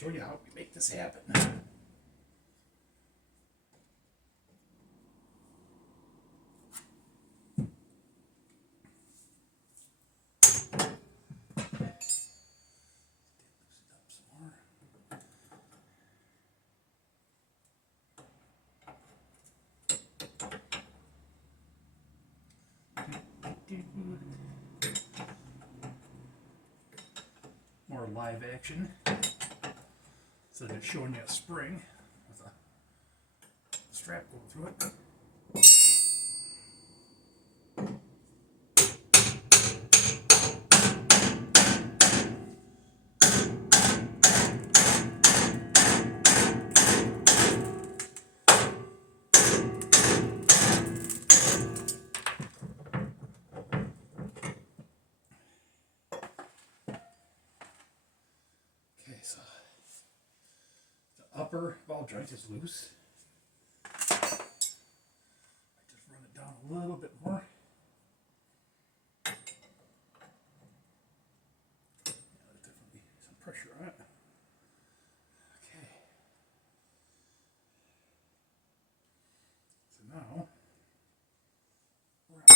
show you how we make this happen. More live action. Instead of showing you a spring with a strap going through it. So the upper ball joint is loose. I just run it down a little bit more. There's definitely some pressure on it. Okay. So now we're going to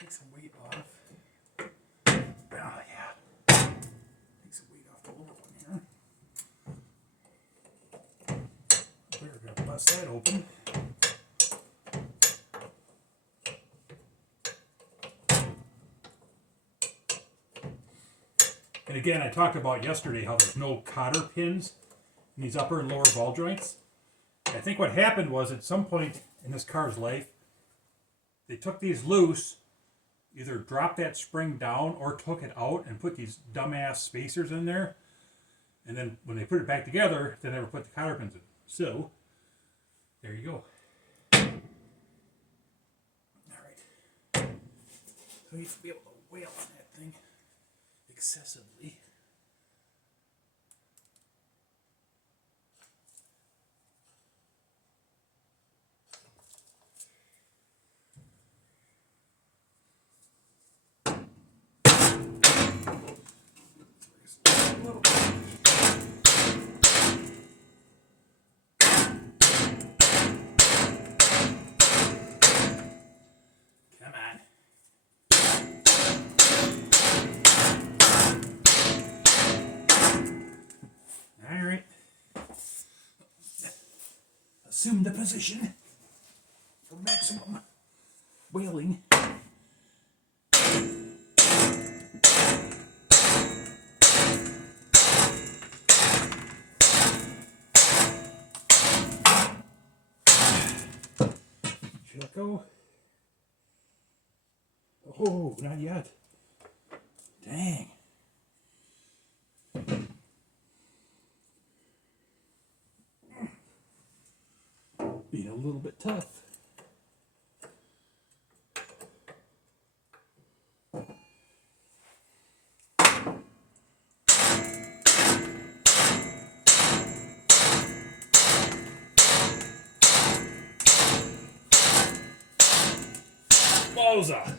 take some weight off. Oh yeah. Take some weight off the lower one here. We're going to bust that open. And again, I talked about yesterday how there's no cotter pins in these upper and lower ball joints. I think what happened was at some point in this car's life, they took these loose, either dropped that spring down or took it out and put these dumbass spacers in there. And then when they put it back together, they never put the cotter pins in. So, there you go. Alright. So you have to be able to wail on that thing excessively. Come on. All right. Assume the position for maximum whaling. Should I go? Oh, not yet. Dang. Being a little bit tough. Wowza.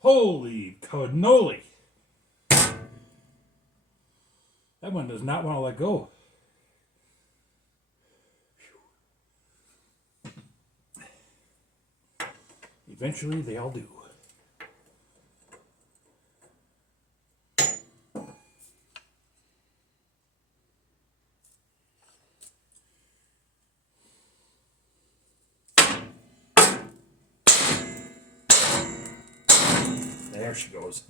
Holy cannoli. That one does not want to let go. Eventually they all do. There she goes.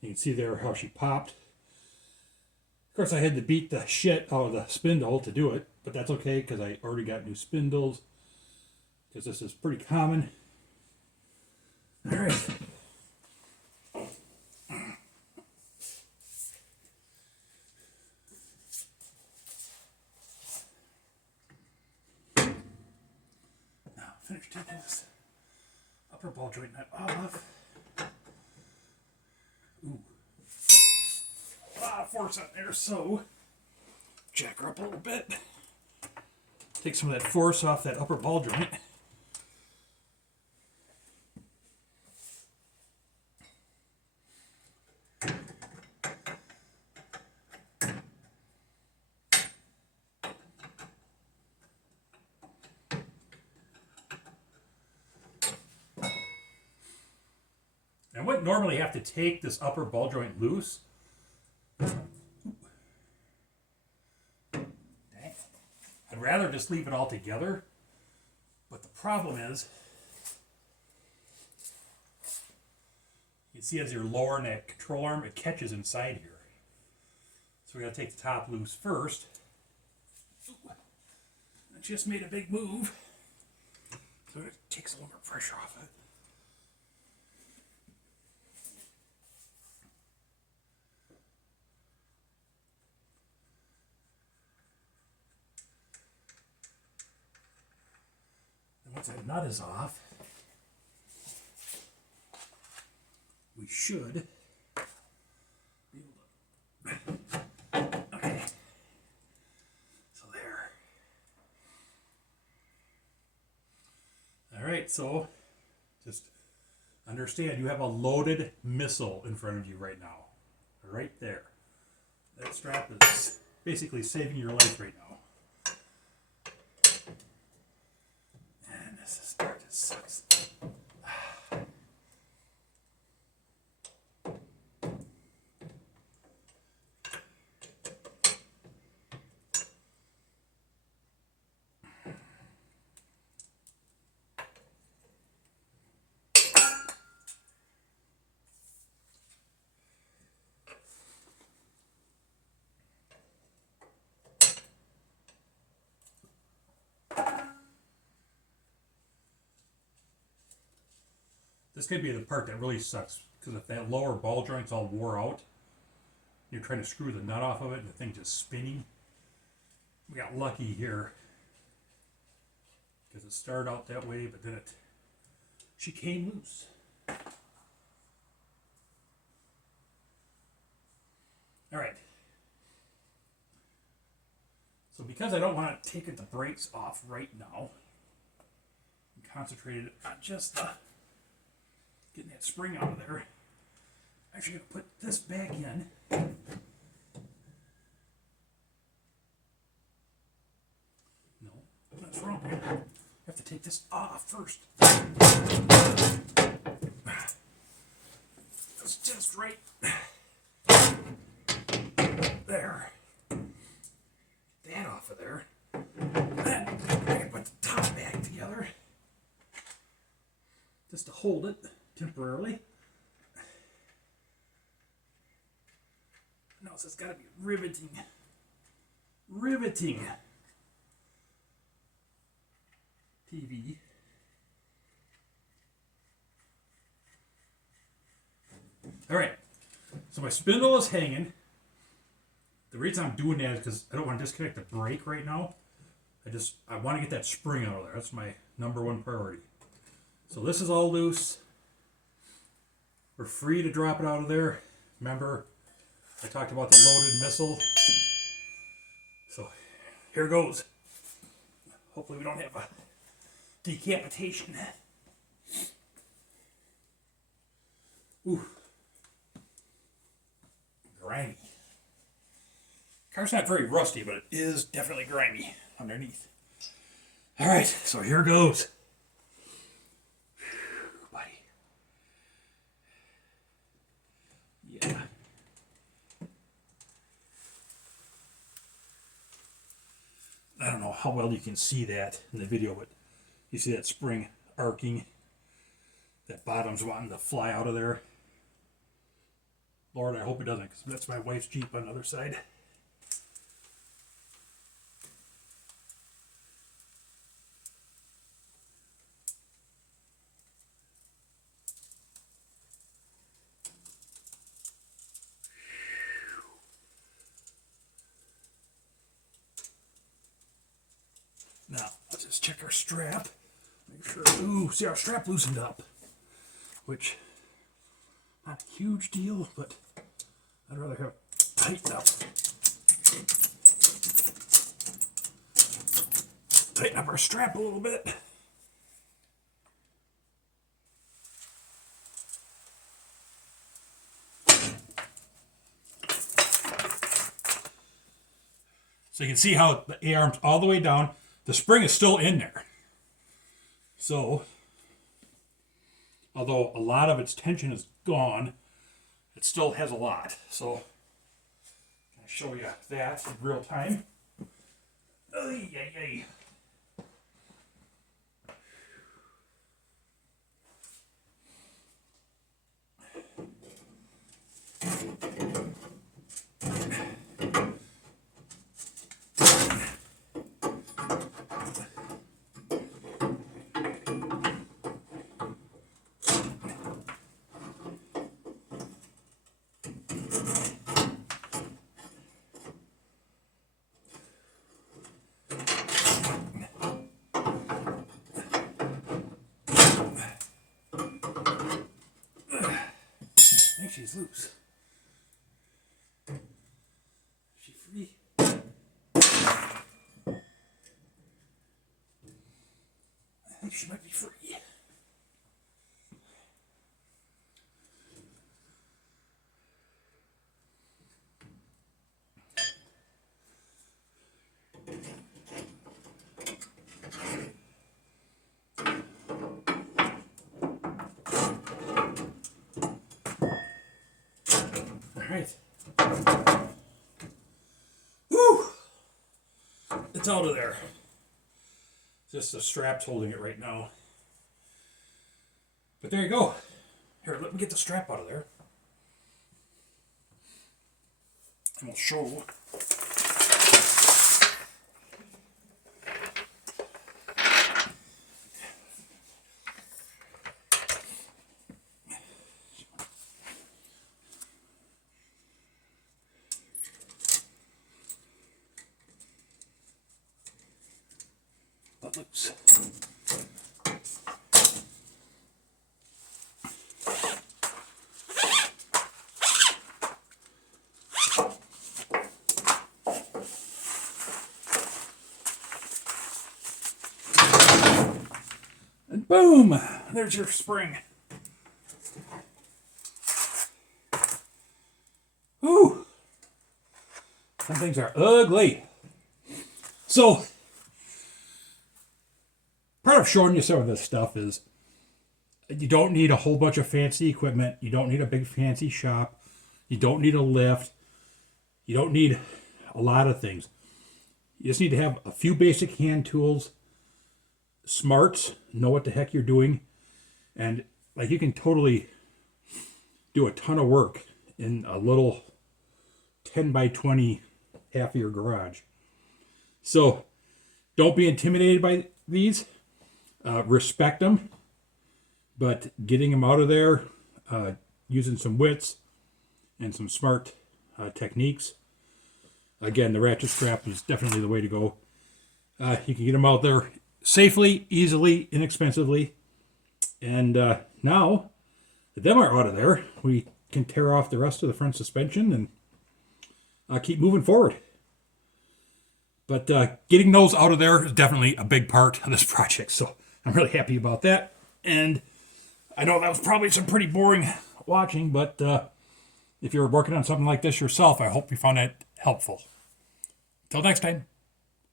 You can see there how she popped. Of course, I had to beat the shit out of the spindle to do it, but that's okay because I already got new spindles. Because this is pretty common. All right. finish taking this upper ball joint nut off. Ooh. A lot of force on there, so jack her up a little bit. Take some of that force off that upper ball joint. I wouldn't normally have to take this upper ball joint loose. I'd rather just leave it all together. But the problem is, you can see as you're lowering that control arm, it catches inside here. So we gotta take the top loose first. I just made a big move. So it takes a little more pressure off it. Once that nut is off, we should be able to. Okay. So there. All right, so just understand you have a loaded missile in front of you right now. Right there. That strap is basically saving your life right now. This part just sucks. This could be the part that really sucks, because if that lower ball joint's all wore out, you're trying to screw the nut off of it and the thing's just spinning. We got lucky here, because it started out that way, but then she came loose. All right. So because I don't want to take the brakes off right now, I'm concentrated on just getting that spring out of there. I'm actually going to put this back in. No, that's wrong. I have to take this off first. That's just right. There. Get that off of there. Then I can put the top back together. Just to hold it temporarily. No, so it's got to be riveting. Riveting. TV. All right. So my spindle is hanging. The reason I'm doing that is because I don't want to disconnect the brake right now. I want to get that spring out of there. That's my #1 priority. So this is all loose. We're free to drop it out of there. Remember, I talked about the loaded missile. So here goes. Hopefully we don't have a decapitation. Ooh. Grimy. Car's not very rusty, but it is definitely grimy underneath. All right, so here goes. Whew, buddy. Yeah. I don't know how well you can see that in the video, but you see that spring arcing. That bottom's wanting to fly out of there. Lord, I hope it doesn't, because that's my wife's Jeep on the other side. Now, let's just check our strap. Sure. Ooh, see our strap loosened up, which not a huge deal, but I'd rather have it tightened up. Tighten up our strap a little bit. So you can see how the A-arm's all the way down. The spring is still in there. So, although a lot of its tension is gone, it still has a lot. So, I'll show you that in real time. Ay, ay, ay. I think she's loose. Is she free? I think she might be free. Alright. Woo! It's out of there. Just the strap's holding it right now. But there you go. Here, let me get the strap out of there. And we'll show. Let loose. And boom! There's your spring. Ooh! Some things are ugly. So, part of showing you some of this stuff is you don't need a whole bunch of fancy equipment. You don't need a big fancy shop. You don't need a lift. You don't need a lot of things. You just need to have a few basic hand tools, smarts, know what the heck you're doing, and like you can totally do a ton of work in a little 10 by 20 half of your garage. So don't be intimidated by these. Respect them, but getting them out of there, using some wits and some smart techniques. Again, the ratchet strap is definitely the way to go. You can get them out there safely, easily, inexpensively. And now that them are out of there, we can tear off the rest of the front suspension and keep moving forward. But getting those out of there is definitely a big part of this project. So I'm really happy about that. And I know that was probably some pretty boring watching, but if you're working on something like this yourself, I hope you found it helpful. Till next time.